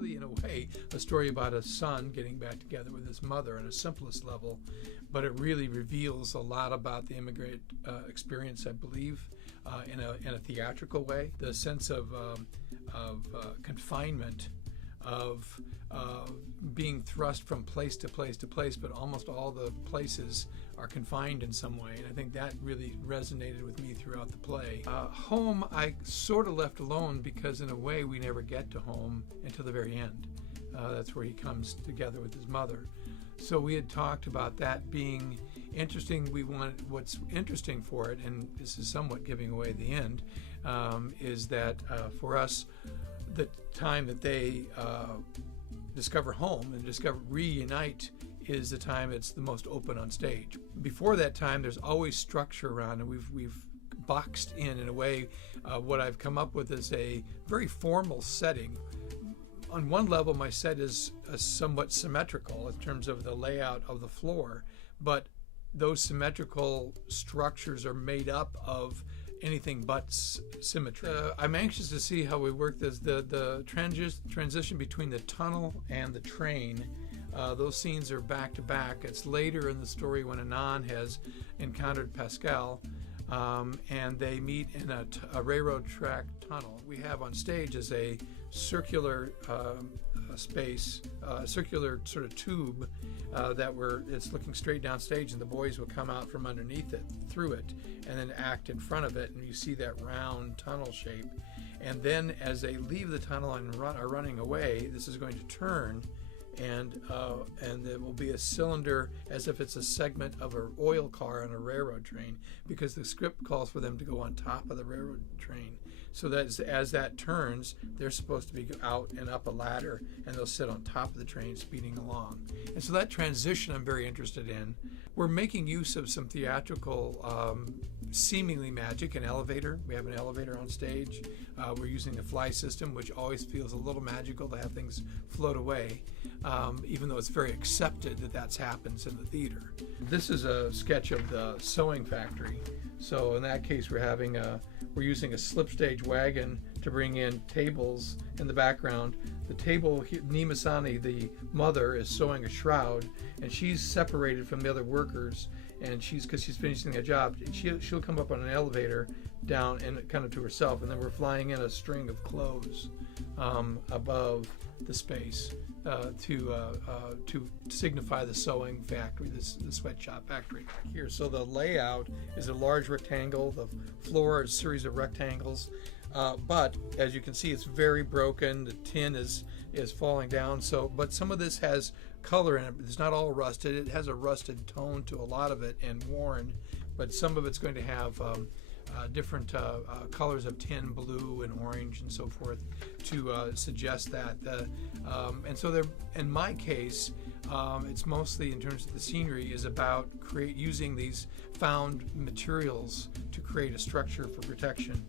really, in a way, a story about a son getting back together with his mother on a simplest level, but it really reveals a lot about the immigrant experience, I believe, in a theatrical way. The sense of confinement, of being thrust from place to place to place, but almost all the places are confined in some way. And I think that really resonated with me throughout the play. Home, I sort of left alone because in a way we never get to home until the very end. That's where he comes together with his mother. So we had talked about that being interesting. What's interesting for it, and this is somewhat giving away the end, is that for us, the time that they discover home and reunite is the time it's the most open on stage. Before that time, there's always structure around, and we've boxed in a way. What I've come up with is a very formal setting. On one level, my set is somewhat symmetrical in terms of the layout of the floor, but those symmetrical structures are made up of anything but symmetry. I'm anxious to see how we work this. The transition between the tunnel and the train, those scenes are back to back. It's later in the story when Anon has encountered Pascal, and they meet in a railroad track tunnel. We have on stage is a circular space, circular sort of tube it's looking straight down stage, and the boys will come out from underneath it, through it, and then act in front of it, and you see that round tunnel shape. And then as they leave the tunnel and are running away, this is going to turn, and there will be a cylinder as if it's a segment of an oil car on a railroad train, because the script calls for them to go on top of the railroad train. So that as that turns, they're supposed to be out and up a ladder, and they'll sit on top of the train speeding along. And so that transition I'm very interested in. We're making use of some theatrical seemingly magic, an elevator. We have an elevator on stage. We're using the fly system, which always feels a little magical to have things float away, even though it's very accepted that happens in the theater. This is a sketch of the sewing factory. So in that case, we're using a slip stage wagon to bring in tables in the background. The table, ymous, the mother, is sewing a shroud, and she's separated from the other workers, and because she's finishing a job, she'll come up on an elevator down and kind of to herself, and then we're flying in a string of clothes above the space to signify the sewing factory, the sweatshop factory here. So the layout is a large rectangle. The floor is a series of rectangles, but as you can see, it's very broken. The tin is falling down. But some of this has color in it. It's not all rusted. It has a rusted tone to a lot of it and worn, but some of it's going to have different colors of tin, blue and orange and so forth, to suggest that. And so in my case, it's mostly, in terms of the scenery, is about using these found materials to create a structure for protection.